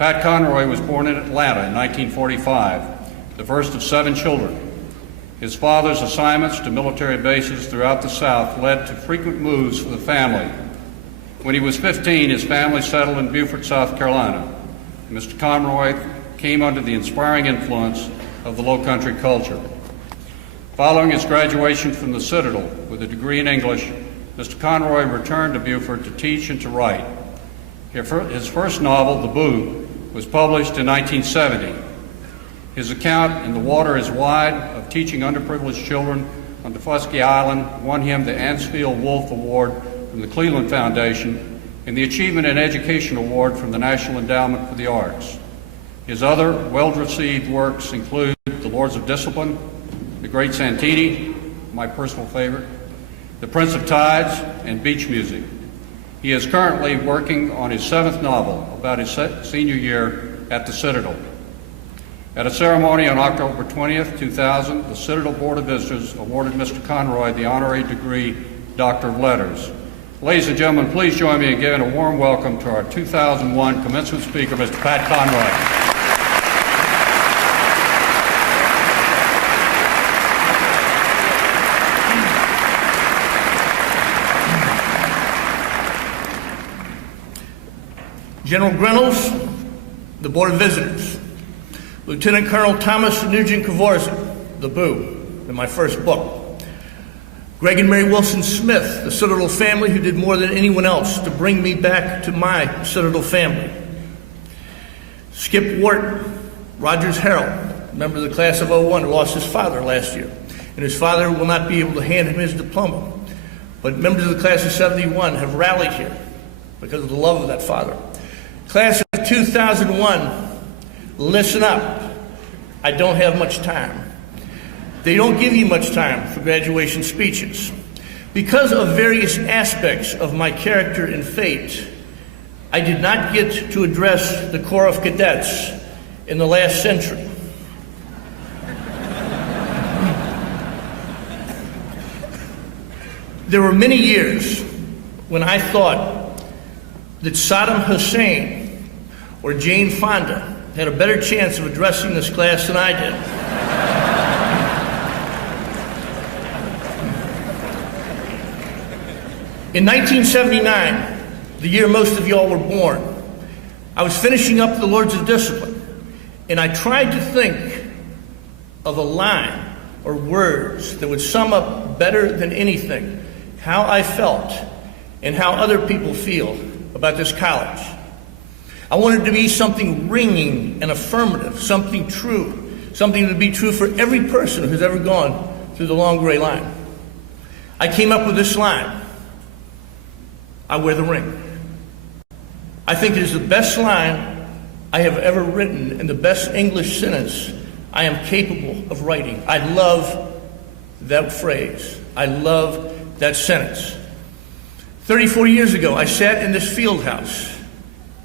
Pat Conroy was born in Atlanta in 1945, the first of 7 children. His father's assignments to military bases throughout the South led to frequent moves for the family. When he was 15, his family settled in Beaufort, South Carolina. Mr. Conroy came under the inspiring influence of the Low-Country culture. Following his graduation from the Citadel with a degree in English, Mr. Conroy returned to Beaufort to teach and to write. His first novel, The Boo, was published in 1970. His account, In the Water is Wide, of teaching underprivileged children on Defusky Island won him the Ansfield Wolf Award from the Cleveland Foundation and the Achievement in Education Award from the National Endowment for the Arts. His other well-received works include The Lords of Discipline, The Great Santini, my personal favorite, The Prince of Tides, and Beach Music. He is currently working on his 7th novel about his senior year at the Citadel. At a ceremony on October 20th, 2000, the Citadel Board of Visitors awarded Mr. Conroy the honorary degree Doctor of Letters. Ladies and gentlemen, please join me in giving a warm welcome to our 2001 commencement speaker, Mr. Pat Conroy. General Reynolds, the Board of Visitors, Lieutenant Colonel Thomas Nugent Kavorsik, The Boo, in my first book, Greg and Mary Wilson Smith, the Citadel family who did more than anyone else to bring me back to my Citadel family, Skip Wharton, Rogers Harold, member of the class of '01 who lost his father last year, and his father will not be able to hand him his diploma, but members of the class of '71 have rallied here because of the love of that father. Class of 2001, listen up. I don't have much time. They don't give you much time for graduation speeches. Because of various aspects of my character and fate, I did not get to address the Corps of Cadets in the last century. There were many years when I thought that Saddam Hussein or Jane Fonda had a better chance of addressing this class than I did. In 1979, the year most of y'all were born, I was finishing up The Lords of Discipline, and I tried to think of a line or words that would sum up better than anything how I felt and how other people feel about this college. I wanted to be something ringing and affirmative, something true, something that would be true for every person who's ever gone through the long gray line. I came up with this line: I wear the ring. I think it is the best line I have ever written and the best English sentence I am capable of writing. I love that phrase. I love that sentence. 34 years ago, I sat in this field house.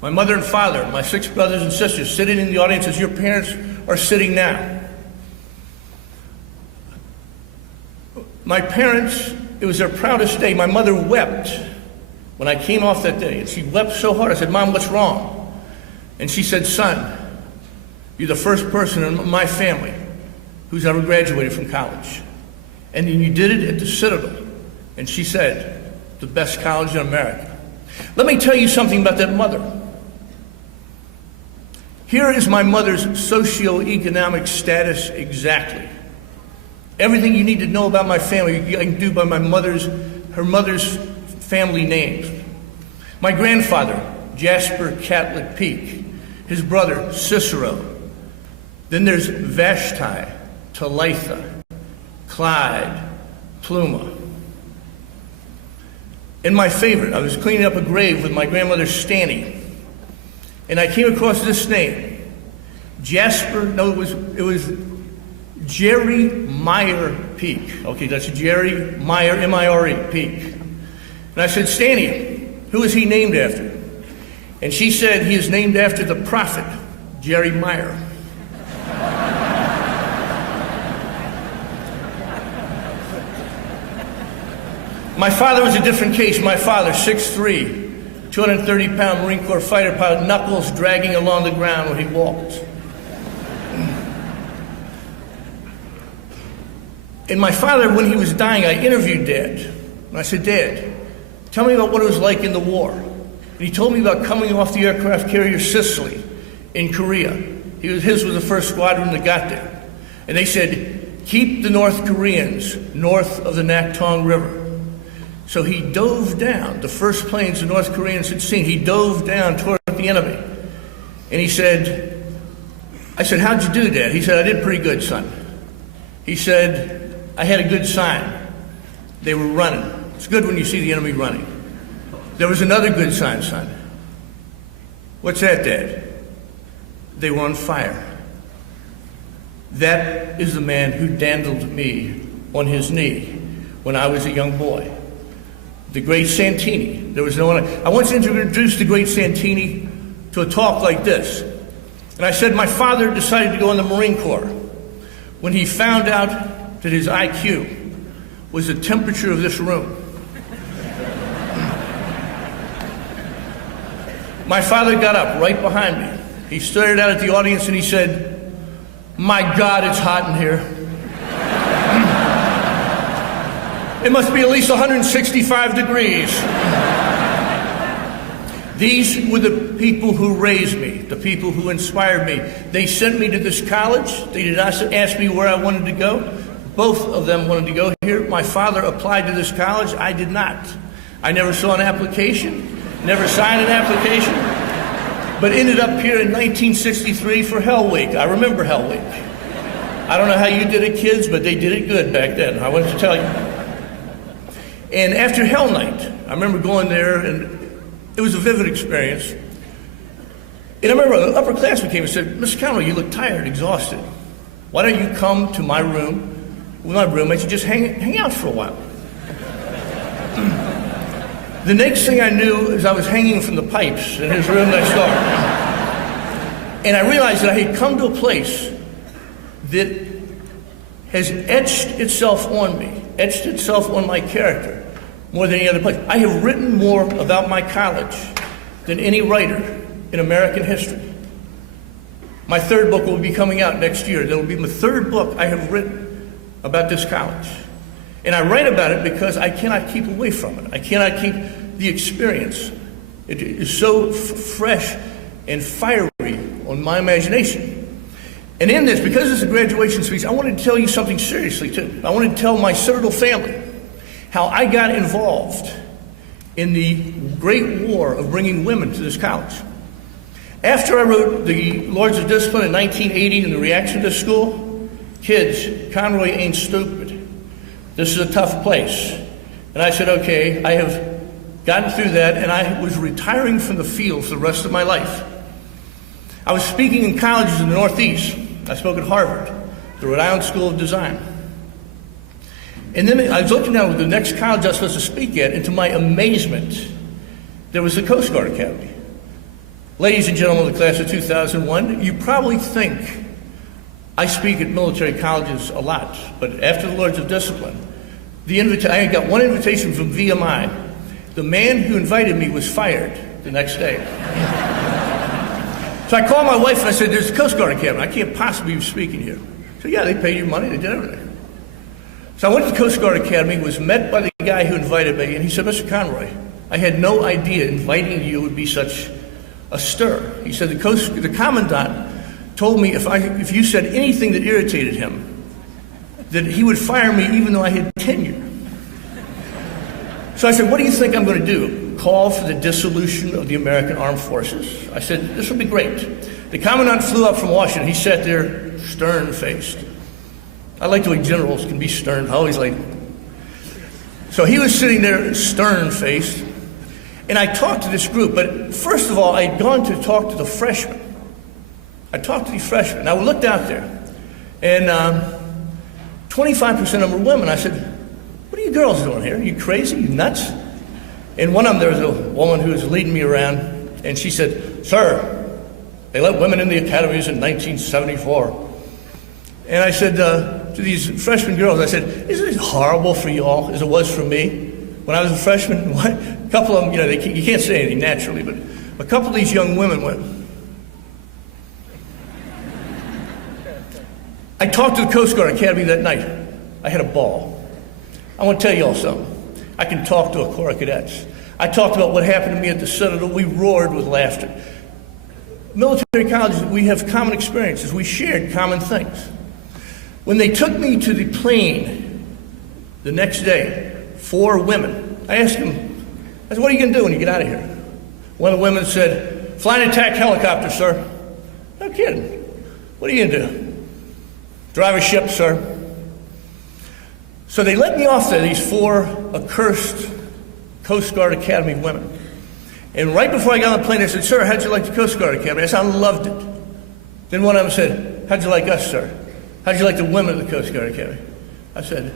My mother and father, my 6 brothers and sisters, sitting in the audience as your parents are sitting now. My parents, it was their proudest day. My mother wept when I came off that day. And she wept so hard. I said, "Mom, what's wrong?" And she said, "Son, you're the first person in my family who's ever graduated from college. And then you did it at the Citadel." And she said, "The best college in America." Let me tell you something about that mother. Here is my mother's socioeconomic status exactly. Everything you need to know about my family I can do by her mother's family names. My grandfather, Jasper Catlett Peak. His brother, Cicero. Then there's Vashti, Talitha, Clyde, Pluma. And my favorite, I was cleaning up a grave with my grandmother Stanny, and I came across this name, it was Jerry Meyer Peak. Okay, that's Jerry Meyer, M-I-R-E, Peak. And I said, "Stanny, who is he named after?" And she said, "He is named after the prophet, Jerry Meyer." My father was a different case. My father, 6'3", 230-pound Marine Corps fighter pilot, knuckles dragging along the ground when he walked. And my father, when he was dying, I interviewed Dad. And I said, Dad, tell me about what it was like in the war. And he told me about coming off the aircraft carrier Sicily in Korea. His was the first squadron that got there. And they said, keep the North Koreans north of the Naktong River. So he dove down, the first planes the North Koreans had seen, he dove down toward the enemy. And he said, I said, how'd you do, Dad? He said, I did pretty good, son. He said, I had a good sign. They were running. It's good when you see the enemy running. There was another good sign, son. What's that, Dad? They were on fire. That is the man who dandled me on his knee when I was a young boy. The great Santini. There was no one. I once introduced the great Santini to a talk like this. And I said, my father decided to go in the Marine Corps when he found out that his IQ was the temperature of this room. My father got up right behind me. He stared out at the audience and he said, my God, it's hot in here. It must be at least 165 degrees. These were the people who raised me, the people who inspired me. They sent me to this college. They did not ask me where I wanted to go. Both of them wanted to go here. My father applied to this college. I did not. I never saw an application, never signed an application, but ended up here in 1963 for Hell Week. I remember Hell Week. I don't know how you did it, kids, but they did it good back then. I wanted to tell you. And after Hell Night, I remember going there, and it was a vivid experience. And I remember an upperclassman came and said, Mr. Conroy, you look tired, exhausted. Why don't you come to my room? With my roommates and just hang out for a while. The next thing I knew is I was hanging from the pipes in his room next door. And I realized that I had come to a place that has etched itself on me, etched itself on my character more than any other place. I have written more about my college than any writer in American history. My third book will be coming out next year. That will be the third book I have written about this college. And I write about it because I cannot keep away from it. I cannot keep the experience. It is so fresh and fiery on my imagination. And in this, because it's a graduation speech, I wanted to tell you something seriously too. I wanted to tell my Citadel family how I got involved in the great war of bringing women to this college. After I wrote The Lords of Discipline in 1980 and the reaction to school, kids, Conroy ain't stupid. This is a tough place. And I said, okay, I have gotten through that, and I was retiring from the field for the rest of my life. I was speaking in colleges in the Northeast. I spoke at Harvard, the Rhode Island School of Design. And then I was looking down at the next college I was supposed to speak at, and to my amazement, there was the Coast Guard Academy. Ladies and gentlemen of the class of 2001, you probably think I speak at military colleges a lot, but after the Lords of Discipline, I got one invitation from VMI. The man who invited me was fired the next day. So I called my wife and I said, there's the Coast Guard Academy. I can't possibly be speaking here. So yeah, they paid you money, they did everything. So I went to the Coast Guard Academy, was met by the guy who invited me, and he said, Mr. Conroy, I had no idea inviting you would be such a stir. He said, the commandant told me if you said anything that irritated him, that he would fire me even though I had tenure. So I said, what do you think I'm going to do? Call for the dissolution of the American Armed Forces? I said, this will be great. The commandant flew up from Washington. He sat there stern-faced. I like the way generals can be stern. I always like. So he was sitting there stern-faced, and I talked to this group. But first of all, I'd gone to talk to the freshmen. I talked to these freshmen, and I looked out there, and 25% of them were women. I said, what are you girls doing here? Are you crazy? You nuts? And one of them, there was a woman who was leading me around, and she said, sir, they let women in the academies in 1974. And I said to these freshman girls, I said, isn't it horrible for you all, as it was for me? When I was a freshman, what? A couple of them, you can't say anything naturally, but a couple of these young women went. I talked to the Coast Guard Academy that night. I had a ball. I want to tell you all something. I can talk to a Corps of Cadets. I talked about what happened to me at the Citadel. We roared with laughter. Military colleges, we have common experiences. We shared common things. When they took me to the plane the next day, 4 women, I asked them, I said, what are you going to do when you get out of here? One of the women said, fly an attack helicopter, sir. No kidding. What are you going to do? Drive a ship, sir. So they let me off there, these 4 accursed Coast Guard Academy women. And right before I got on the plane, I said, sir, how'd you like the Coast Guard Academy? I said, I loved it. Then one of them said, how'd you like us, sir? How'd you like the women of the Coast Guard Academy? I said,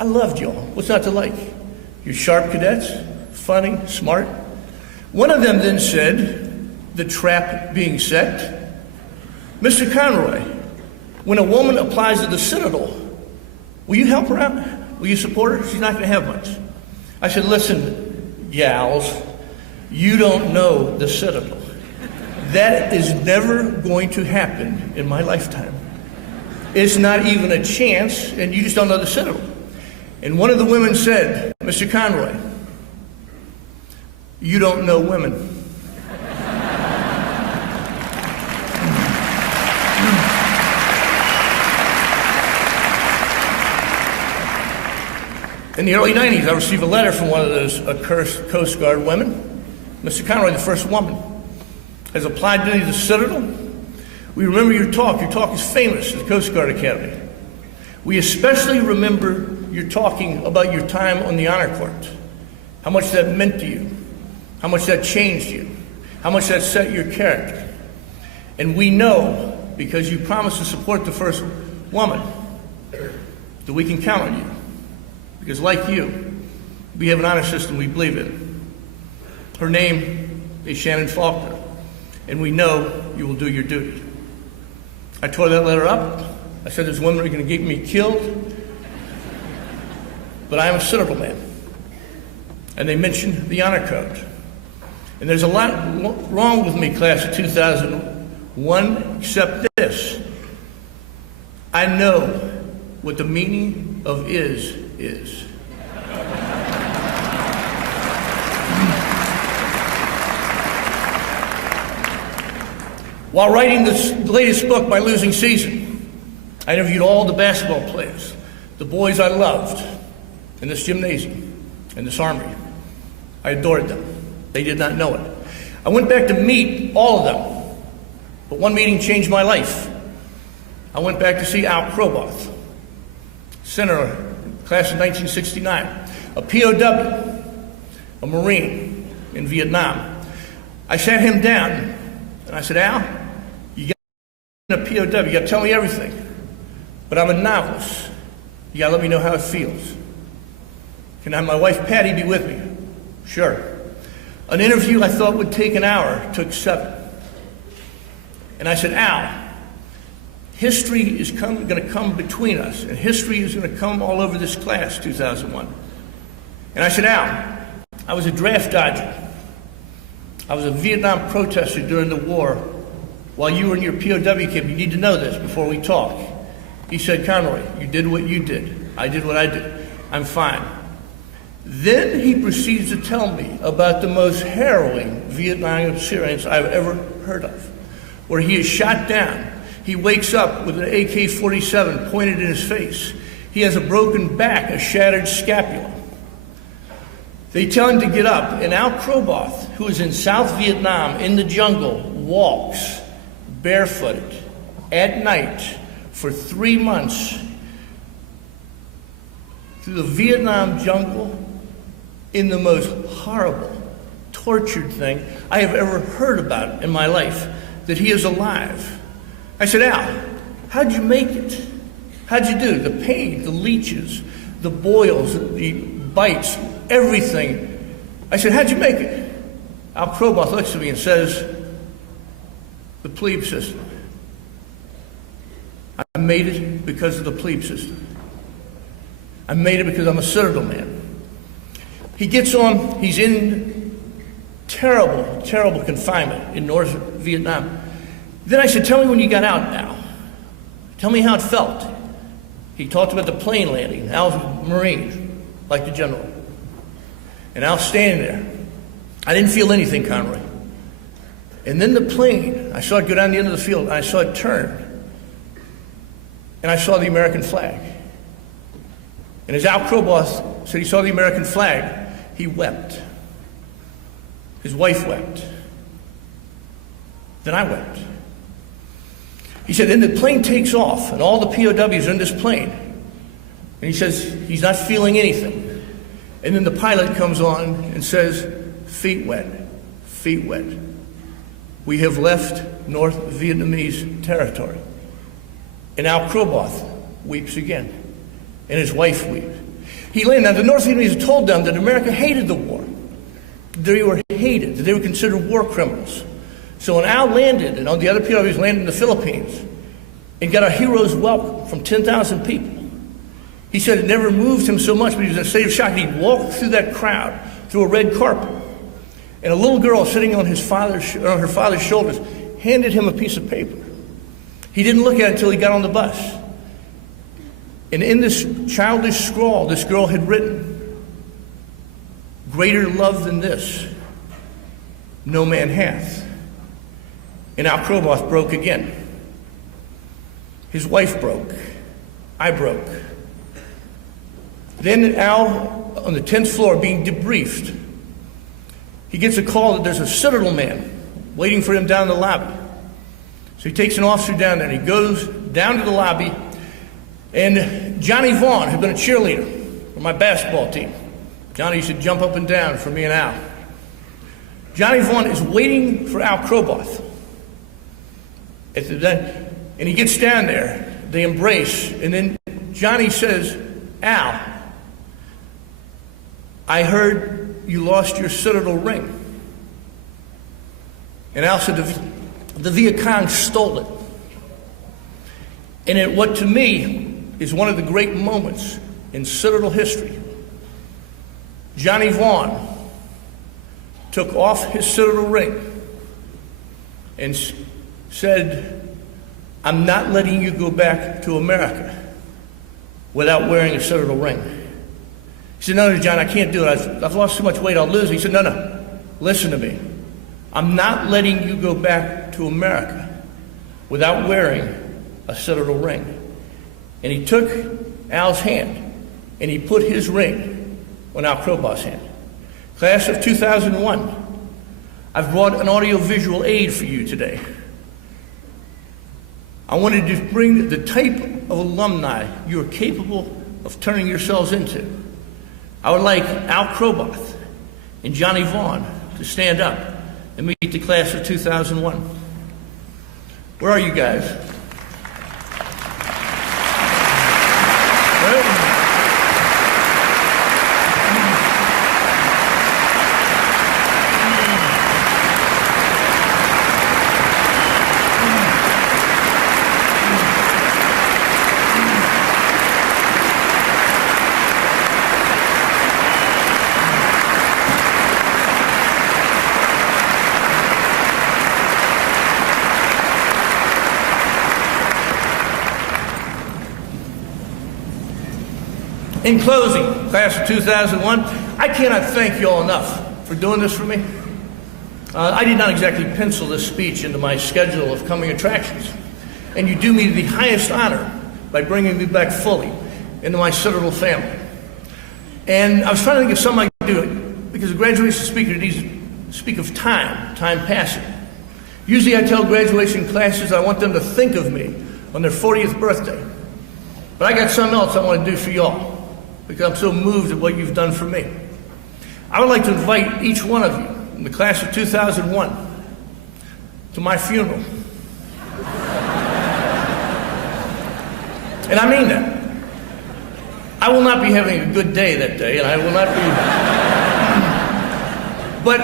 I loved y'all. What's not to like? You're sharp cadets, funny, smart. One of them then said, the trap being set, Mr. Conroy, when a woman applies to the Citadel, will you help her out? Will you support her? She's not going to have much. I said, listen, gals, you don't know the Citadel. That is never going to happen in my lifetime. It's not even a chance, and you just don't know the Citadel. And one of the women said, Mr. Conroy, you don't know women. In the early 90s, I received a letter from one of those accursed Coast Guard women. Mr. Conroy, the first woman, has applied to the Citadel. We remember your talk. Your talk is famous at the Coast Guard Academy. We especially remember your talking about your time on the honor court, how much that meant to you, how much that changed you, how much that set your character. And we know, because you promised to support the first woman, that we can count on you. Because like you, we have an honor system we believe in. Her name is Shannon Faulkner, and we know you will do your duty. I tore that letter up. I said there's women who are going to get me killed, but I am a Citadel man. And they mentioned the honor code. And there's a lot wrong with me, class of 2001, except this. I know what the meaning of is. While writing this latest book, My Losing Season, I interviewed all the basketball players, the boys I loved in this gymnasium, in this armory. I adored them. They did not know it. I went back to meet all of them, but one meeting changed my life. I went back to see Al Kroboth, senator, class of 1969, a POW, a Marine in Vietnam. I sat him down and I said, Al, you got a POW, you got to tell me everything. But I'm a novice. You got to let me know how it feels. Can I have my wife Patty be with me? Sure. An interview I thought would take an hour took 7. And I said, Al, history is going to come between us, and history is going to come all over this class, 2001. And I said, Al, I was a draft dodger. I was a Vietnam protester during the war. While you were in your POW camp, you need to know this before we talk. He said, Conroy, you did what you did. I did what I did. I'm fine. Then he proceeds to tell me about the most harrowing Vietnam experience I've ever heard of, where he is shot down. He wakes up with an AK-47 pointed in his face. He has a broken back, a shattered scapula. They tell him to get up, and Al Kroboth, who is in South Vietnam in the jungle, walks barefooted at night for 3 months through the Vietnam jungle in the most horrible, tortured thing I have ever heard about in my life, that he is alive. I said, Al, how'd you make it? How'd you do? The pain, the leeches, the boils, the bites, everything. I said, how'd you make it? Al Kroboth looks at me and says, the plebe system. I made it because of the plebe system. I made it because I'm a Citadel man. He gets on, he's in terrible, terrible confinement in North Vietnam. Then I said, tell me when you got out, Al. Tell me how it felt. He talked about the plane landing. Al's a Marine, like the general. And Al's standing there. I didn't feel anything, Conroy. And then the plane, I saw it go down the end of the field, and I saw it turn. And I saw the American flag. And as Al Kroboth said he saw the American flag, he wept. His wife wept. Then I wept. He said, then the plane takes off, and all the POWs are in this plane. And he says he's not feeling anything. And then the pilot comes on and says, feet wet, feet wet. We have left North Vietnamese territory. And Al Kroboth weeps again. And his wife weeps. He landed. Now, the North Vietnamese told them that America hated the war. They were hated. That they were considered war criminals. So when Al landed, and all the other POWs landed in the Philippines, and got a hero's welcome from 10,000 people, he said it never moved him so much, but he was in a state of shock. He walked through that crowd, through a red carpet, and a little girl sitting on her father's shoulders handed him a piece of paper. He didn't look at it until he got on the bus. And in this childish scrawl, this girl had written, "Greater love than this, no man hath." And Al Kroboth broke again. His wife broke. I broke. Then Al, on the 10th floor, being debriefed, he gets a call that there's a Citadel man waiting for him down in the lobby. So he takes an officer down there, and he goes down to the lobby, and Johnny Vaughn had been a cheerleader for my basketball team. Johnny used to jump up and down for me and Al. Johnny Vaughn is waiting for Al Kroboth. And he gets down there, they embrace, and then Johnny says, "Al, I heard you lost your Citadel ring." And Al said, the Viet Cong stole it. And what to me is one of the great moments in Citadel history. Johnny Vaughn took off his Citadel ring and said, "I'm not letting you go back to America without wearing a Citadel ring." He said, "No, John, I can't do it. I've lost too much weight, I'll lose it." He said, No, listen to me. I'm not letting you go back to America without wearing a Citadel ring." And he took Al's hand and he put his ring on Al Kroboth's hand. Class of 2001, I've brought an audio-visual aid for you today. I wanted to bring the type of alumni you are capable of turning yourselves into. I would like Al Kroboth and Johnny Vaughn to stand up and meet the class of 2001. Where are you guys? In closing, class of 2001, I cannot thank you all enough for doing this for me. I did not exactly pencil this speech into my schedule of coming attractions, and you do me the highest honor by bringing me back fully into my Citadel family. And I was trying to think of something I could do, because a graduation speaker needs to speak of time passing. Usually I tell graduation classes I want them to think of me on their 40th birthday. But I got something else I want to do for y'all, because I'm so moved at what you've done for me. I would like to invite each one of you in the class of 2001 to my funeral. And I mean that. I will not be having a good day that day, and I will not be... But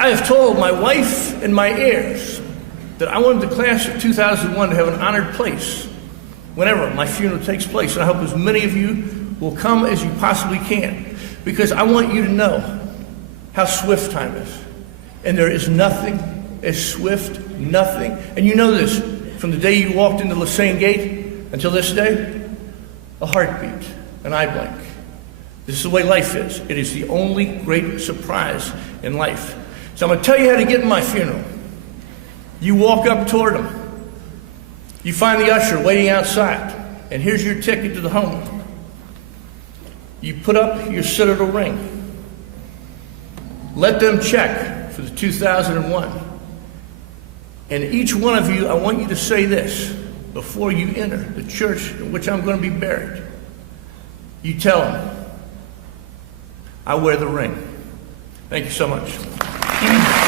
I have told my wife and my heirs that I want the class of 2001 to have an honored place whenever my funeral takes place. And I hope as many of you will come as you possibly can. because I want you to know how swift time is. And there is nothing as swift, nothing. And you know this, from the day you walked into Lassane Gate until this day, a heartbeat, an eye blink. This is the way life is. It is the only great surprise in life. So I'm going to tell you how to get in my funeral. You walk up toward him. You find the usher waiting outside. And here's your ticket to the home. You put up your Citadel ring. Let them check for the 2001. And each one of you, I want you to say this before you enter the church in which I'm going to be buried. You tell them, I wear the ring. Thank you so much.